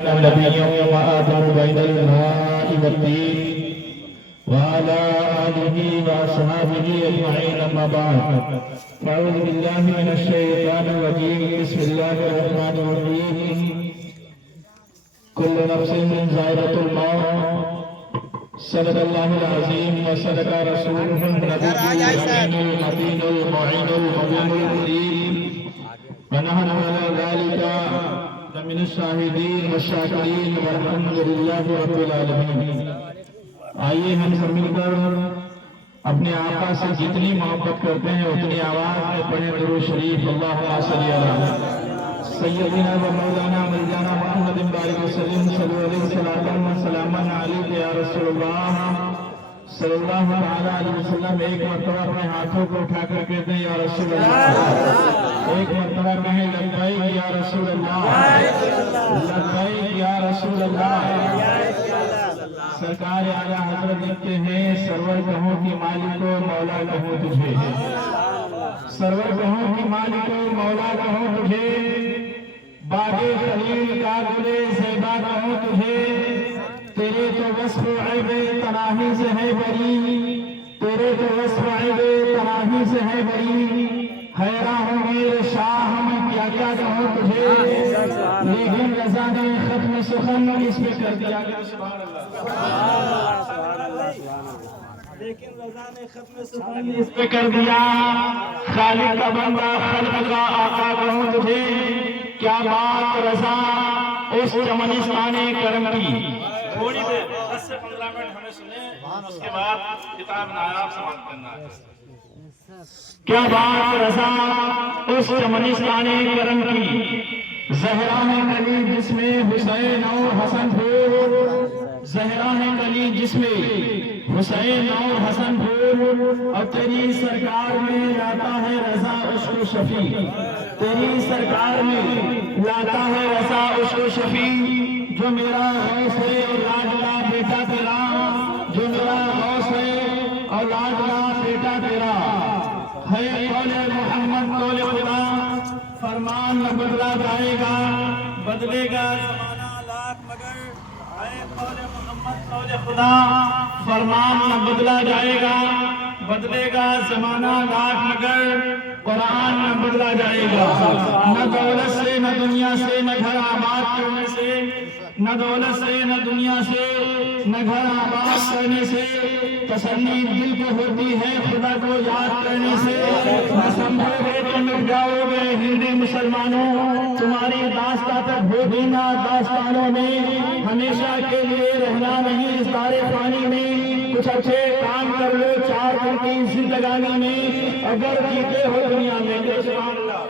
النبي وآدم بين الماء والدين وعلى آله وأصحابه أجمعين أما بعد فأعوذ بالله من الشيطان الرجيم بسم الله الرحمن الرحيم كل نفس ذائقة الموت صدق الله العظيم وصدق رسوله النبي الأمين المتين المعين المبين الكريم ونحن على ذلك من الشاہدین والشاکرین والحمد للہ رب العالمین۔ آئیے ہم سب مل کر اپنے آقا سے جتنی محبت کرتے ہیں اتنی آواز میں پڑھیں درود شریف اللہم صلی علی سیدنا و مولانا مولانا محمد بارک وسلم صلی اللہ علیہ وسلم علیہ یا رسول اللہ صلی اللہ علیہ وسلم۔ ایک مرتبہ اپنے ہاتھوں کو اٹھا کر کہتے ہیں یا رسول اللہ، ایک مرتبہ کہیں لبیک یا رسول اللہ، لبیک یا رسول اللہ۔ سرکار اعلیٰ حضرت لکھتے ہیں سرور کہوں کی مالک و مولا کہوں تجھے، سرور کہوں کی مالک و مولا کہوں تجھے، باغ خلیل کا گلے زیبا کہوں تجھے، تیرے تو وصف عیب تناہی سے ہے بری، تیرے تو وصف عیب تناہی سے ہے بری، حیران ہوں میرے شاہ میں کیا کیا کہوں تجھے، لیکن رضا نے ختم سخن اس پہ کر دیا۔ لیکن رضا نے ختم سخن اس پہ کر دیا، خالق کا بندہ خلق کا آقا کہوں تجھے، کیا بات رضا اس چمنستان کرم کی۔ تھوڑی دیر 10 سے 15 منٹ ہمیں سنیں، اس کے بعد کتاب نایاب سماعت کرنا ہے۔ کیا بات رضا اس چمنستان کرم کی، زہرا ہے کلی جس میں حسین اور حسن پھول، زہرا ہے کلی جس میں حسین اور حسن پھول، اور تیری سرکار میں لاتا ہے رضا عشق و شفیع، تیری سرکار میں لاتا ہے رضا عشق و شفیع، جو میرا غوث ہے اور لاڈلا بیٹا تیرا، جو میرا غوث ہے اور لاڈلا بیٹا تیرا، ہے قول محمد قول خدا، فرمان نہ بدلا جائے گا، بدلے گا زمانہ لاکھ مگر، ہے قول محمد قول خدا، فرمان نہ بدلا جائے گا، بدلے گا زمانہ لاکھ مگر، قرآن نہ بدلا جائے گا۔ نہ دولت سے نہ دنیا سے نہ گھر آباد کرنے سے، نہ دولت سے نہ دنیا سے نہ گھر آباد کرنے سے، تسلی دل کو ہوتی ہے خدا کو یاد کرنے سے، نہ سمجھو گے تو مٹ جاؤ گے ہندی مسلمانوں، تمہاری داستان تک ہوگی نہ داستانوں میں، ہمیشہ کے لیے رہنا نہیں اس دار فانی میں، کچھ اچھے کام کر لو 4 دن کی زندگانی میں، اگر جیتے ہو دنیا میں تو سبحان اللہ،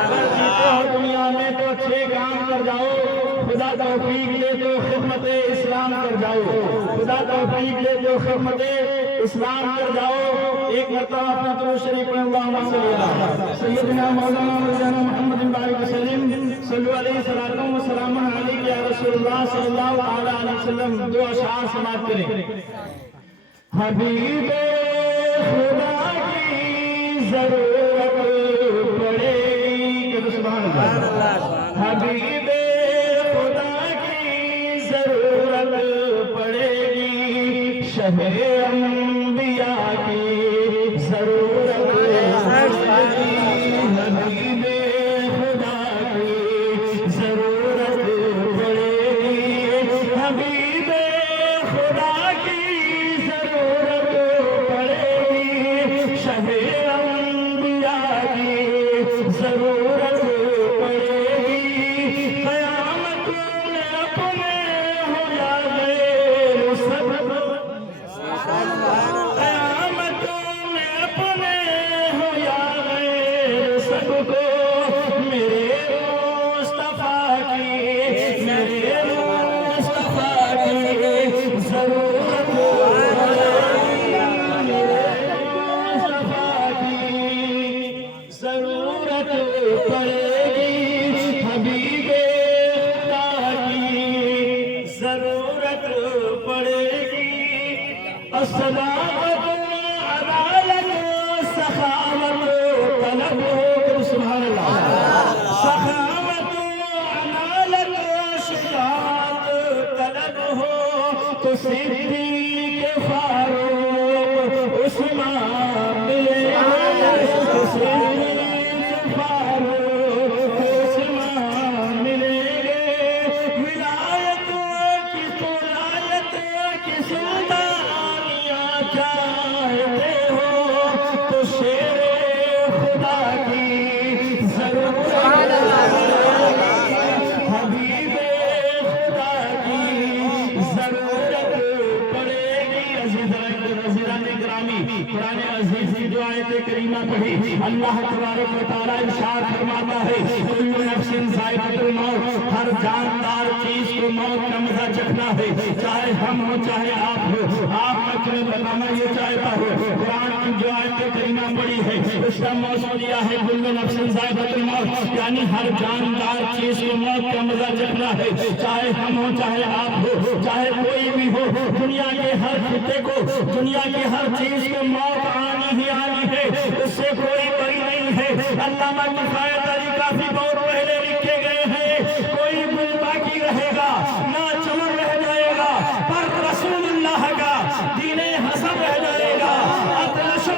اگر جیتے ہو دنیا میں تو اچھے کام کر جاؤ، خدا توفیق دے تو خدمت اسلام کر جاؤ، خدا توفیق دے تو خدمت اسلام کر جاؤ۔ ایک مرتبہ اپنا درود شریف پڑھیں اللہم صلی علی سیدنا مولانا مولانا محمد بارک وسلم صلی علیہ السلام وسلام علیہ یا رسول اللہ صلی اللہ علیہ وسلم۔ دو اشعار سماعت کریں۔ حبیب خدا کی ضرورت پڑے گی، سبحان اللہ، حبیب خدا کی ضرورت پڑے گی، شہ انبیاء کی ضرورت پڑے گی، حبیب خدا کی ضرورت پڑے گی، حبیب خدا کی ضرورت پڑے گی، شہ انبیاء کی ضرورت پڑے گی، قیامت میں اپنے ہو یا غیر سب، قیامت میں اپنے ہو یا غیر سب کو، میرے مصطفیٰ کی، میرے مصطفیٰ کی ضرورت پڑے گی، میرے مصطفیٰ کی ضرورت پڑے گی، حبیب خدا کی ضرورت پڑے گی، الصداقت عدالت سخاوت طلب ہو، سبحان اللہ، سخاوت عدالت شجاعت تو صدیق فاروق عثمان ملیں گے، تو صدیق فاروق عثمان ملیں گے، ولایت کی ولایت کی سلطانیاں چاہتے ہو تو شیر خدا کی ضرورت حبیب خدا کی ضرورت پڑے گی۔ عزیزان گرامی، قرآن عزیز کی جو آیت کریمہ پڑھی، اللہ تبارک و تعالیٰ ارشاد فرماتا ہے کل نفس ذائقۃ الموت، ہر جاندار چیز کو موت کا مزہ چکھنا ہے، چاہے ہم ہو چاہے آپ ہو۔ آپ میں تمہیں بتانا یہ چاہتا ہوں، قرآن کی جو آیت کریمہ پڑھی ہے اس کا موضوع دیا ہے کل نفس ذائقۃ الموت، یعنی ہر جاندار چیز کو موت کا مزہ چکھنا ہے، چاہے ہم ہو چاہے آپ ہو، چاہے کوئی بھی ہو۔ دنیا کے ہر خطے کو، دنیا کی ہر چیز کو موت آنی ہی آنی ہے، اس سے کوئی بری نہیں ہے۔ علامہ کفایت علی کافی بہت پہلے لکھے گئے ہیں، کوئی گل باقی رہے گا نہ چمن رہ جائے گا، پر رسول اللہ کا دین حسن رہ جائے گا۔ اطلس و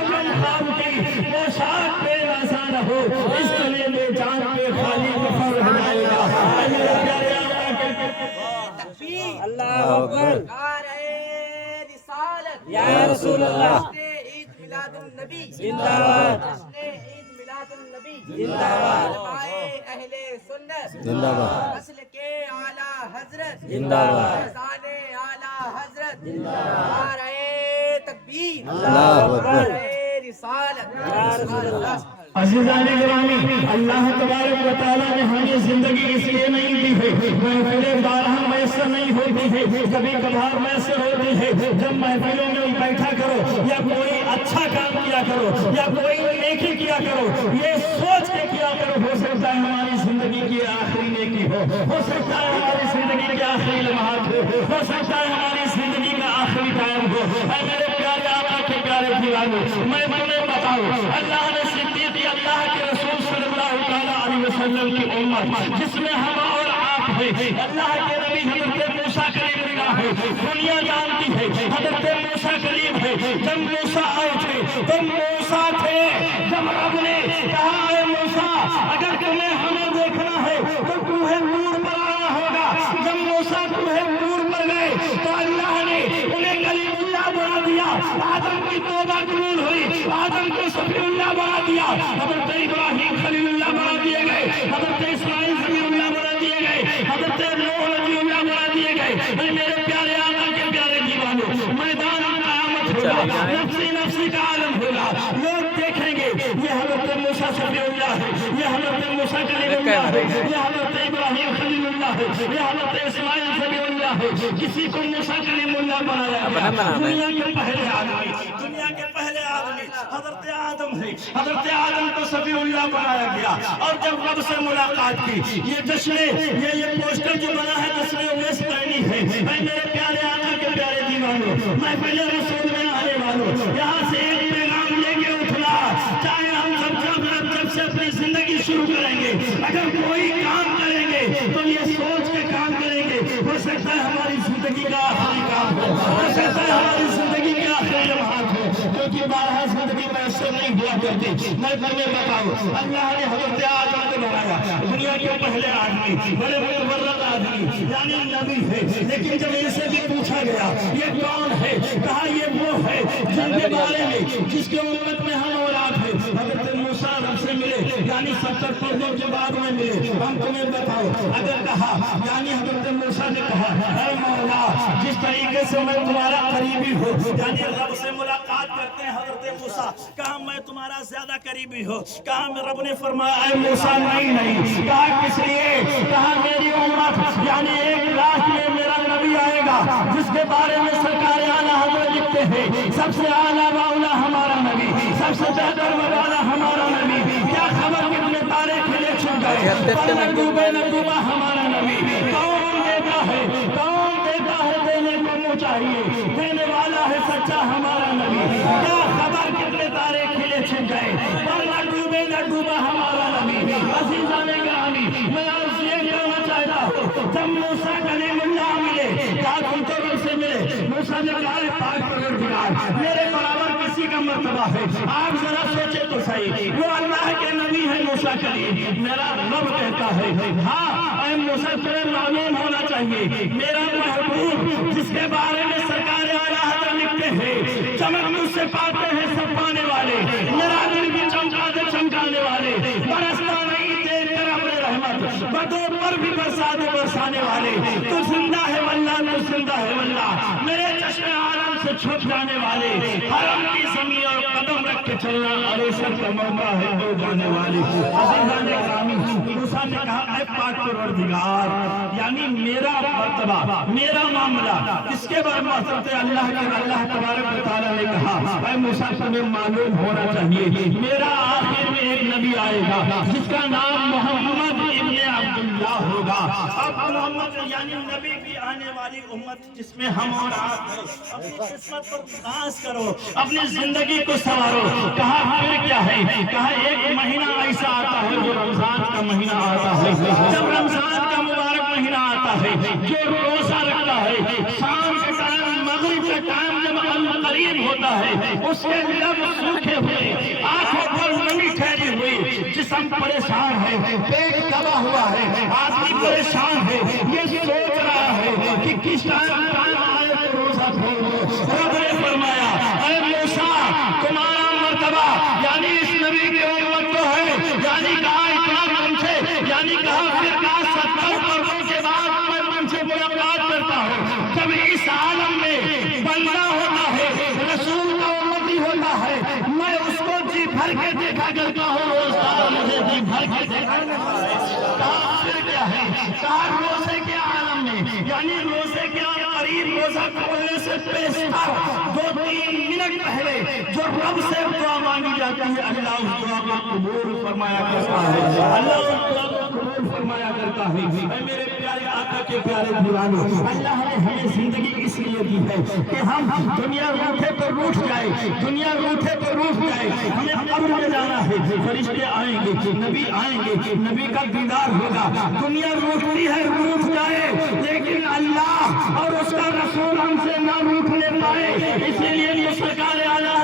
خام کی پوشاک پہ نازا نہ ہو، اس دنیا میں جان پہ خالی کفن رہ جائے گا۔ اے میرے پیارے تکبیر، اللہ اکبر، نعرہ رسالت، یا رسول اللہ، جشن عید میلاد النبی زندہ باد، جشن عید میلاد النبی زندہ باد، علمائے اہل سنت زندہ باد، نسل کے اعلیٰ حضرت زندہ باد، فیضان اعلیٰ حضرت، نعرہ تکبیر، اللہ اکبر، نعرہ رسالت، یا رسول اللہ۔ عزیزان گرامی، اللہ تبارک و تعالیٰ نے ہمیں زندگی اس لیے نہیں دی ہے، محفلیں بارہ میسر نہیں ہوتی ہے، کبھی کبھار میسر ہوتی ہے، جب محفلوں میں بیٹھا کرو یا کوئی اچھا کام کیا کرو یا کوئی نیکی کیا کرو، یہ سوچ کے کیا کرو، ہو سکتا ہے ہماری زندگی کی آخری نیکی ہو سکتا ہے ہماری زندگی کے آخری لمحات ہو سکتا ہے ہماری زندگی کا آخری ٹائم ہو۔ اے میرے پیارے آقا کے پیارے دیوانوں، میں تمہیں بتاؤں، اللہ نے صدیق اللہ کے رسول صلی اللہ علیہ وسلم کی امت جس میں ہم اور آپ ہیں، اللہ کے نبی حضرت موسیٰ کلیم اللہ ہے، دنیا جانتی ہے حضرت موسیٰ کلیم ہے۔ جب موسیٰ آئے تھے تو موسیٰ تھے، جب رب نے کہا اے موسیٰ اگر تمہیں ہمیں دیکھنا ہے تو کوہ طور پر آنا ہوگا، جب موسیٰ کوہ طور پر گئے تو اللہ نے انہیں کلیم اللہ بنا دیا، آدم کی توبہ قبول ہوئی، آدم کو صفی اللہ بنا دیا، حضرت ابراہیم خلیل اللہ بنا دیے گئے، حضرت اسماعیل خلیل اللہ بنا دیے گئے، حضرت نوح نبی اللہ بنا دیے گئے۔ اے میرے پیارے آقا کے پیارے دیوانوں، میدان قیامت ہوگا، نفسی نفسی کا عالم ہوگا، لوگ دیکھیں گے یہ حضرت موسیٰ صفی اللہ ہے، یہ حضرت موسیٰ کلیم اللہ ہے، یہ حضرت ابراہیم خلیل اللہ ہے، یہ حضرت اسماعیل صفی اللہ ہے۔ کسی کو موسیٰ کلیم اللہ بنایا گیا، دنیا کے پہلے آدمی، دنیا کے پہلے آدمی حضرت آدم ہے، حضرت آدم کو صفی اللہ بنایا گیا، اور جب رب سے ملاقات کی، یہ جشن یہ پوسٹر جو بنا ہے جشن اویس قرنی ہے۔ اے میرے پیارے آقا کے پیارے دیوانوں، میں پہلے رسول میں آنے والوں، یہاں سے ایک پیغام لے کے اٹھنا، چاہے ہم سب جب سے اپنی زندگی شروع کریں گے، اگر کوئی کام کریں گے تو یہ سوچ کے کام کریں گے، ہو سکتا ہے ہماری زندگی کا آخری کام ہو سکتا ہے ہماری زندگی کے آخری لمحات ہو، کیونکہ بارہ زندگی میں ایسے نہیں ہوا کرتی۔ میں تمہیں بتاؤں، اللہ نے حضرت آدم کو بنایا، دنیا کے پہلے آدمی، بڑے متورط آدمی، یعنی نبی ہے، لیکن جب ان سے بھی پوچھا گیا یہ کون ہے، کہا یہ وہ ہے جن کے بارے میں جس کے امت میں ہم اولاد ہیں۔ حضرت موسیٰ رب سے ملے، یعنی 70 پردوں کے بعد میں ملے۔ ہم تمہیں بتاؤ، اگر کہا یعنی حضرت موسیٰ نے کہا اے مولا جس طریقے سے میں تمہارا قریبی ہوں، یعنی رب سے ملاقات کرتے ہیں حضرت موسیٰ، کہا میں تمہارا زیادہ قریبی ہوں، کہا میں رب نے فرمایا اے موسیٰ نہیں، کہا کس لیے، کہا میری امت یعنی ایک لاکھ میں میرا نبی آئے گا جس کے بارے میں سرکار اعلیٰ حضرت لکھتے ہیں سب سے اعلیٰ والا ہمارا نبی، سب سے بہتر والا ہمارا نبی، کیا خبر کتنے تارے کھلے چھپ گئے، پر نہ ڈوبے نہ ڈوبا ہمارا نبی۔ کون دیتا ہے دینے کو منہ چاہیے، دینے والا ہے سچا ہمارا نبی، کیا خبر کتنے تارے کھلے چھپ گئے، پر نہ ڈوبے نہ ڈوبا ہمارا نبی۔ عزیزان گرامی، میں آپ سے یہ کہنا چاہتا ہوں، جب موسیٰ کلیم اللہ ملے، کہا تم تو رب سے ملے. موسیٰ نے کہا اے پاک پروردگار میرے برابر کسی کا مرتبہ ہے؟ آپ ذرا سوچے تو صحیح. وہ اللہ کے نبی ہے موسیٰ کلیم. میرا رب کہتا ہے ہاں اے موسیٰ تمہیں معلوم ہونا چاہیے میرا محبوب جس کے بارے میں سرکار اعلیٰ حضرت لکھتے ہیں چمک مجھ سے پاتے ہیں سب پانے والے, میرا دل بھی چمکا دے چمکانے والے, برستا نہیں دیکھ کر اپنے رحمت بدوں پر بھی برسا دے برسانے والے. تو زندہ ہے واللہ, تو زندہ ہے واللہ, میرے چشم عالم سے چھپ جانے والے, حرم کی زمین اور قدم رکھ کے چلنا عروسر کا موقع ہے ہو جانے والے. عزیزان گرامی موسیٰ نے کہا اے پاک پروردگار یعنی میرا مرتبہ میرا معاملہ اس کے بارے میں حضرت اللہ تبارک و تعالیٰ نے کہا اے موسیٰ تمہیں معلوم ہونا چاہیے میرا آخر میں ایک نبی آئے گا جس کا نام محمد ابن عبداللہ ہوگا. اب محمد یعنی نبی کی آنے والی امت جس میں ہم اور آپ ہیں, اپنی قسمت پر سانس کرو, اپنی زندگی کو سنوارو. کہا پھر کیا ہے؟ کہا ایک مہینہ ایسا آتا ہے جو رمضان کا مہینہ آتا ہے. جب رمضان کا مبارک مہینہ آتا ہے جو روزہ رکھتا ہے شام کے ٹائم مغرب کے ٹائم جب قریب ہوتا ہے اس کے لب سوکھے ہوئے, آنکھوں پر نمی ٹھہری ہوئی, جسم پریشان ہے, پیٹ دبا ہوا ہے, آدمی پریشان ہے, یہ سوچ رہا ہے کہ کس ٹائم آئے تو روزہ کھولو. رب نے فرمایا اے موسیٰ تمہارا مرتبہ یعنی اس نبی کی امت تو ہے, یعنی کہا اتنا تم سے, یعنی کہا پھر کہا 70 برسوں کے بعد میں تم سے ملاقات کرتا ہوں. جب اس عالم میں بندہ ہوتا ہے رسول کا امتی ہوتا ہے میں اس کو جی بھر کے دیکھا کرتا ہوں, روزگار مجھے جی بھر کے دیکھا کرتا ہے. کہا پھر کیا ہے؟ کہا روزے کے عالم میں یعنی روزے کے قریب روزہ کھولنے سے پیشتر 2-3 منٹ پہلے جو رب سے دعا مانگی جاتی ہے اللہ اس دعا کو قبول فرمایا کرتا ہے, اللہ اس دعا کو قبول فرمایا کرتا ہے. اے میرے پیارے آقا کے پیارے دیوانوں, اللہ نے ہمیں زندگی اس لیے دی ہے کہ ہم دنیا روٹھے تو روٹھ جائے, دنیا روٹھے تو روٹھ جائے, ہمیں قبر میں جانا ہے, فرشتے آئیں گے, نبی آئیں گے, نبی کا دیدار ہوگا. دنیا روٹتی ہے روٹھ جائے لیکن اللہ اور اس کا رسول ہم سے نہ روٹنے پائے, اسی لیے یہ سرکار اعلیٰ